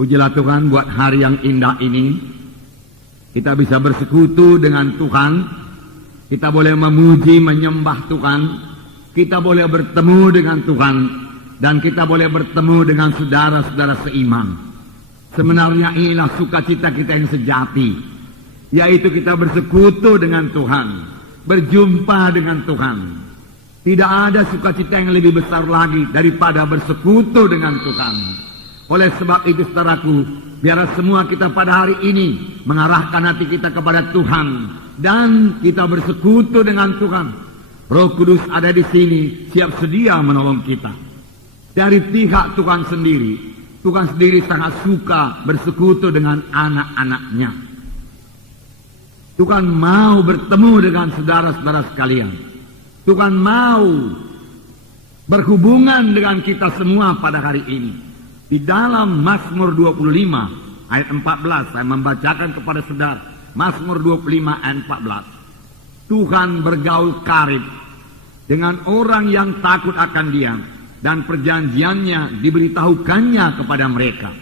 Pujilah Tuhan buat hari yang indah ini. Kita bisa bersekutu dengan Tuhan. Kita boleh memuji, menyembah Tuhan. Kita boleh bertemu dengan Tuhan. Dan kita boleh bertemu dengan saudara-saudara seiman. Sebenarnya inilah sukacita kita yang sejati. Yaitu kita bersekutu dengan Tuhan. Berjumpa dengan Tuhan. Tidak ada sukacita yang lebih besar lagi daripada bersekutu dengan Tuhan. Oleh sebab itu saudaraku, biarlah semua kita pada hari ini mengarahkan hati kita kepada Tuhan dan kita bersekutu dengan Tuhan. Roh Kudus ada di sini, siap sedia menolong kita. Dari pihak Tuhan sendiri sangat suka bersekutu dengan anak-anaknya. Tuhan mau bertemu dengan saudara-saudara sekalian. Tuhan mau berhubungan dengan kita semua pada hari ini. Di dalam Mazmur 25 ayat 14 saya membacakan kepada saudara. Mazmur 25 ayat 14. Tuhan bergaul karib dengan orang yang takut akan Dia dan perjanjiannya diberitahukannya kepada mereka.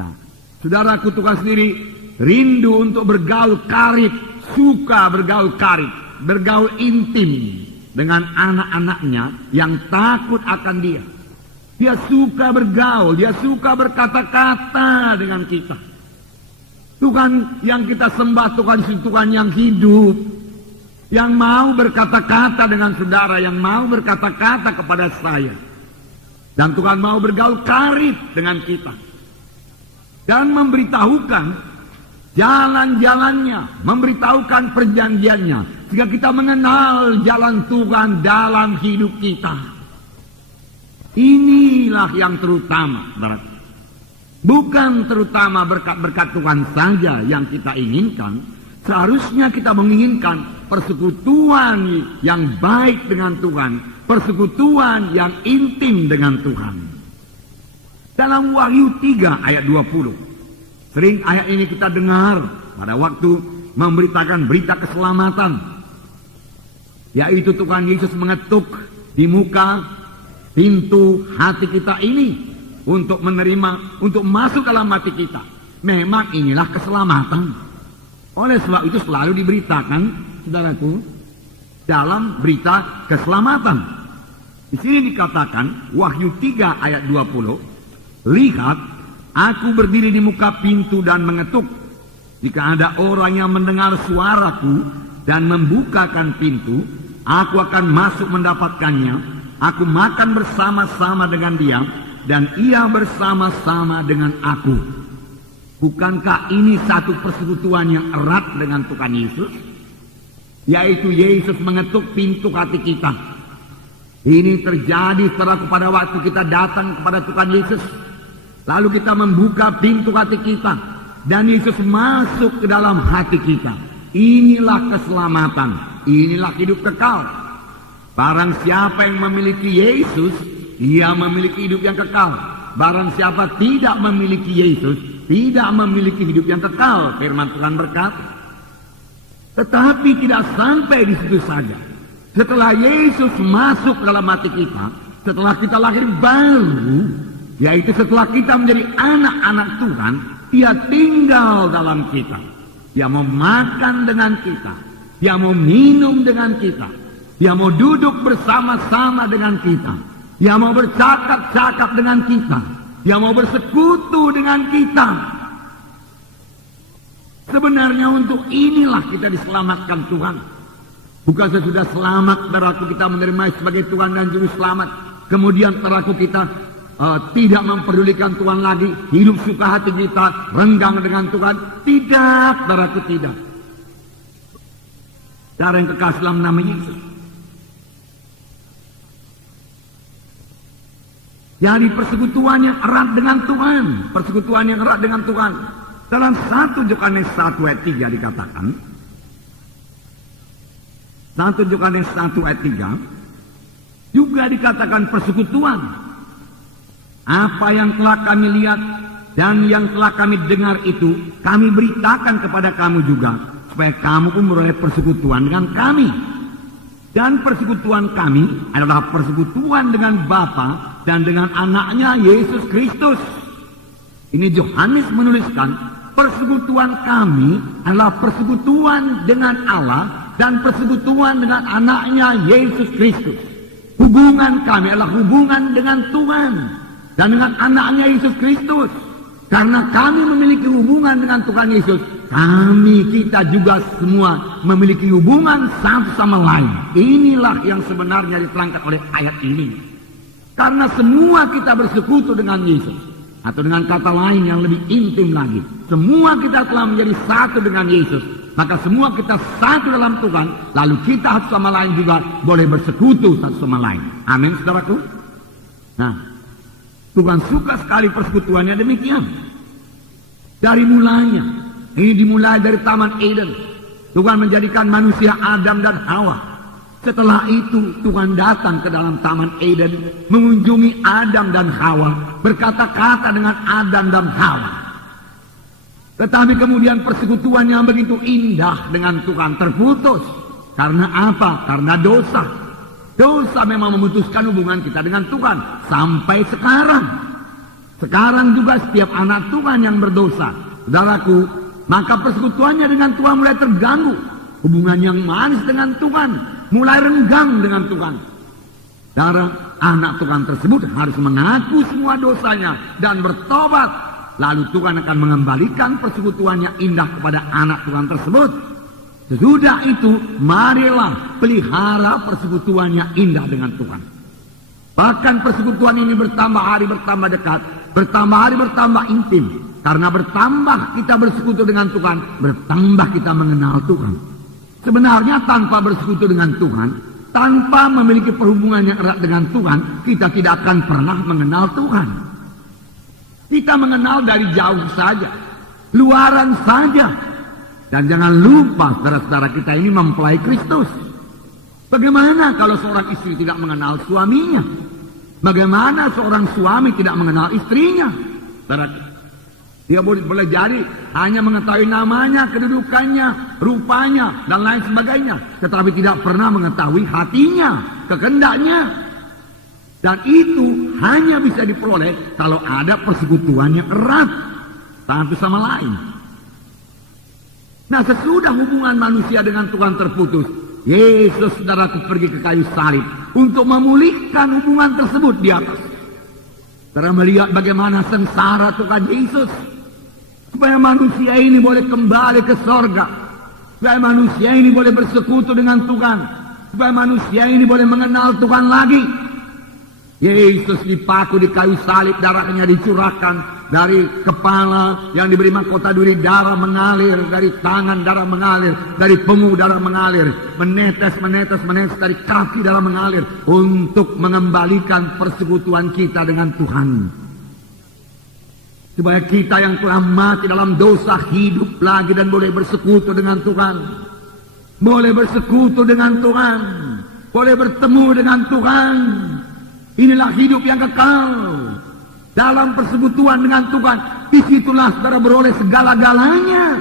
Nah, saudaraku, Tuhan sendiri rindu untuk bergaul karib, suka bergaul karib, bergaul intim dengan anak-anaknya yang takut akan Dia. Dia suka bergaul, dia suka berkata-kata dengan kita. Tuhan yang kita sembah, Tuhan yang hidup, yang mau berkata-kata dengan saudara, yang mau berkata-kata kepada saya. Dan Tuhan mau bergaul karib dengan kita. Dan memberitahukan jalan-jalannya, memberitahukan perjanjiannya, sehingga kita mengenal jalan Tuhan dalam hidup kita. Inilah yang terutama, bukan terutama berkat-berkat Tuhan saja yang kita inginkan. Seharusnya kita menginginkan persekutuan yang baik dengan Tuhan, persekutuan yang intim dengan Tuhan. Dalam Wahyu 3 ayat 20, sering ayat ini kita dengar pada waktu memberitakan berita keselamatan, yaitu Tuhan Yesus mengetuk di muka pintu hati kita ini untuk menerima, untuk masuk dalam hati kita. Memang inilah keselamatan. Oleh sebab itu selalu diberitakan, saudaraku, dalam berita keselamatan. Di sini dikatakan, Wahyu 3 ayat 20, lihat, aku berdiri di muka pintu dan mengetuk. Jika ada orang yang mendengar suaraku dan membukakan pintu, aku akan masuk mendapatkannya. Aku makan bersama-sama dengan dia, dan ia bersama-sama dengan aku. Bukankah ini satu persekutuan yang erat dengan Tuhan Yesus? Yaitu Yesus mengetuk pintu hati kita. Ini terjadi setelah pada waktu kita datang kepada Tuhan Yesus. Lalu kita membuka pintu hati kita, dan Yesus masuk ke dalam hati kita. Inilah keselamatan, inilah hidup kekal. Barang siapa yang memiliki Yesus, ia memiliki hidup yang kekal. Barang siapa tidak memiliki Yesus, tidak memiliki hidup yang kekal. Firman Tuhan berkata. Tetapi tidak sampai di situ saja. Setelah Yesus masuk ke dalam hati kita, setelah kita lahir baru, yaitu setelah kita menjadi anak-anak Tuhan, Dia tinggal dalam kita. Dia mau makan dengan kita, Dia mau minum dengan kita, Dia mau duduk bersama-sama dengan kita. Dia mau bercakap-cakap dengan kita. Dia mau bersekutu dengan kita. Sebenarnya untuk inilah kita diselamatkan Tuhan. Bukan sesudah selamat, saudaraku, kita menerima sebagai Tuhan dan Juru Selamat. Kemudian saudaraku kita tidak memperdulikan Tuhan lagi. Hidup suka hati kita renggang dengan Tuhan. Tidak, saudaraku, tidak. Cara yang kekal dalam nama Yesus. Jadi persekutuan yang erat dengan Tuhan. Persekutuan yang erat dengan Tuhan. Dalam 1 Yohanes 1 ayat 3 dikatakan. 1 Yohanes 1 ayat 3. Juga dikatakan persekutuan. Apa yang telah kami lihat dan yang telah kami dengar itu, kami beritakan kepada kamu juga. Supaya kamu pun beroleh persekutuan dengan kami. Dan persekutuan kami adalah persekutuan dengan Bapa dan dengan anaknya Yesus Kristus. Ini Yohanes menuliskan, persekutuan kami adalah persekutuan dengan Allah dan persekutuan dengan anaknya Yesus Kristus. Hubungan kami adalah hubungan dengan Tuhan dan dengan anaknya Yesus Kristus. Karena kami memiliki hubungan dengan Tuhan Yesus, kita juga semua memiliki hubungan satu sama lain. Inilah yang sebenarnya diterangkan oleh ayat ini. Karena semua kita bersekutu dengan Yesus, atau dengan kata lain yang lebih intim lagi, semua kita telah menjadi satu dengan Yesus. Maka semua kita satu dalam Tuhan, lalu kita satu sama lain juga boleh bersekutu satu sama lain. Amin, saudaraku. Nah, Tuhan suka sekali persekutuannya demikian. Dari mulanya, ini dimulai dari Taman Eden. Tuhan menjadikan manusia Adam dan Hawa. Setelah itu Tuhan datang ke dalam Taman Eden, mengunjungi Adam dan Hawa, berkata-kata dengan Adam dan Hawa. Tetapi kemudian persekutuan yang begitu indah dengan Tuhan terputus. Karena apa? Karena dosa. Dosa memang memutuskan hubungan kita dengan Tuhan sampai sekarang. Sekarang juga setiap anak Tuhan yang berdosa, saudaraku, maka persekutuannya dengan Tuhan mulai terganggu. Hubungan yang manis dengan Tuhan mulai renggang dengan Tuhan. Darah anak Tuhan tersebut harus mengaku semua dosanya dan bertobat. Lalu Tuhan akan mengembalikan persekutuannya indah kepada anak Tuhan tersebut. Sesudah itu, marilah pelihara persekutuannya indah dengan Tuhan. Bahkan persekutuan ini bertambah hari bertambah dekat, bertambah hari bertambah intim. Karena bertambah kita bersekutu dengan Tuhan, bertambah kita mengenal Tuhan. Sebenarnya tanpa bersekutu dengan Tuhan, tanpa memiliki perhubungan yang erat dengan Tuhan, kita tidak akan pernah mengenal Tuhan. Kita mengenal dari jauh saja, luaran saja. Dan jangan lupa saudara-saudara kita ini mempelai Kristus. Bagaimana kalau seorang istri tidak mengenal suaminya? Bagaimana seorang suami tidak mengenal istrinya? Saudara, dia boleh jadi hanya mengetahui namanya, kedudukannya, rupanya, dan lain sebagainya. Tetapi tidak pernah mengetahui hatinya, kehendaknya. Dan itu hanya bisa diperoleh kalau ada persekutuan yang erat satu sama lain. Nah, sesudah hubungan manusia dengan Tuhan terputus, Yesus saudaraku pergi ke kayu salib untuk memulihkan hubungan tersebut di atas. Saudara melihat bagaimana sengsara Tuhan Yesus supaya manusia ini boleh kembali ke sorga, supaya manusia ini boleh bersekutu dengan Tuhan, supaya manusia ini boleh mengenal Tuhan lagi. Yesus dipaku di kayu salib, darahnya dicurahkan dari kepala yang diberi mahkota duri, darah mengalir dari tangan, darah mengalir dari punggung, darah mengalir, menetes dari kaki, darah mengalir untuk mengembalikan persekutuan kita dengan Tuhan. Supaya kita yang telah mati dalam dosa hidup lagi dan boleh bersekutu dengan Tuhan, boleh bersekutu dengan Tuhan, boleh bertemu dengan Tuhan. Inilah hidup yang kekal dalam persekutuan dengan Tuhan. Disitulah saudara beroleh segala-galanya.